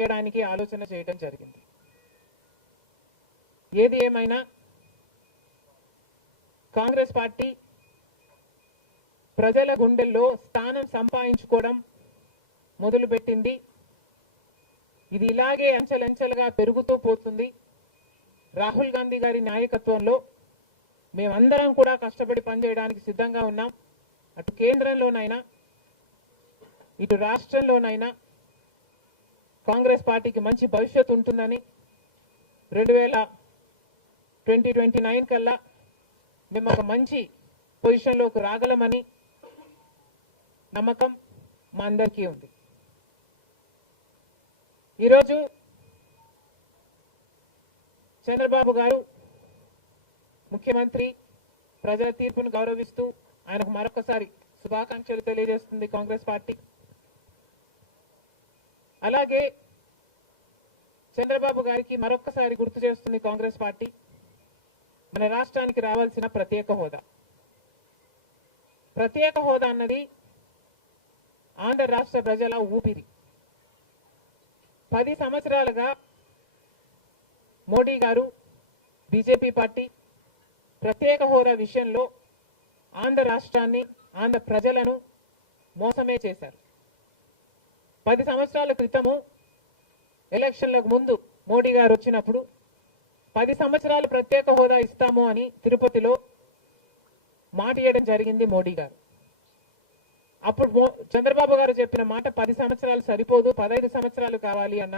చేయడానికి ఆలోచన చేయడం జరిగింది. ఏది ఏమైనా కాంగ్రెస్ పార్టీ ప్రజల గుండెల్లో స్థానం సంపాదించుకోవడం మొదలుపెట్టింది. ఇది ఇలాగే అంచెలంచెలుగా పెరుగుతూ పోతుంది. రాహుల్ గాంధీ గారి నాయకత్వంలో మేమందరం కూడా కష్టపడి పనిచేయడానికి సిద్ధంగా ఉన్నాం. అటు కేంద్రంలోనైనా ఇటు రాష్ట్రంలోనైనా కాంగ్రెస్ పార్టీకి మంచి భవిష్యత్తు ఉంటుందని 2029 కల్లా మేము ఒక మంచి పొజిషన్లోకి రాగలమని నమ్మకం మా అందరికీ ఉంది. ఈరోజు చంద్రబాబు గారు ముఖ్యమంత్రి ప్రజల తీర్పును గౌరవిస్తూ ఆయనకు మరొకసారి శుభాకాంక్షలు తెలియజేస్తుంది కాంగ్రెస్ పార్టీ. అలాగే చంద్రబాబు గారికి మరొకసారి గుర్తు చేస్తుంది కాంగ్రెస్ పార్టీ మన రాష్ట్రానికి రావాల్సిన ప్రత్యేక హోదా. ప్రత్యేక హోదా అన్నది ఆంధ్ర రాష్ట్ర ప్రజల ఊపిరి. 10 సంవత్సరాలుగా మోడీ గారు బీజేపీ పార్టీ ప్రత్యేక హోదా విషయంలో ఆంధ్ర రాష్ట్రాన్ని ఆంధ్ర ప్రజలను మోసమే చేశారు. 10 సంవత్సరాల క్రితము ఎలక్షన్లకు ముందు మోడీ గారు వచ్చినప్పుడు 10 సంవత్సరాలు ప్రత్యేక హోదా ఇస్తాము అని తిరుపతిలో మాట ఇవ్వడం జరిగింది మోడీ గారు. అప్పుడు చంద్రబాబు గారు చెప్పిన మాట 10 సంవత్సరాలు సరిపోదు, 15 సంవత్సరాలు కావాలి అన్నారు.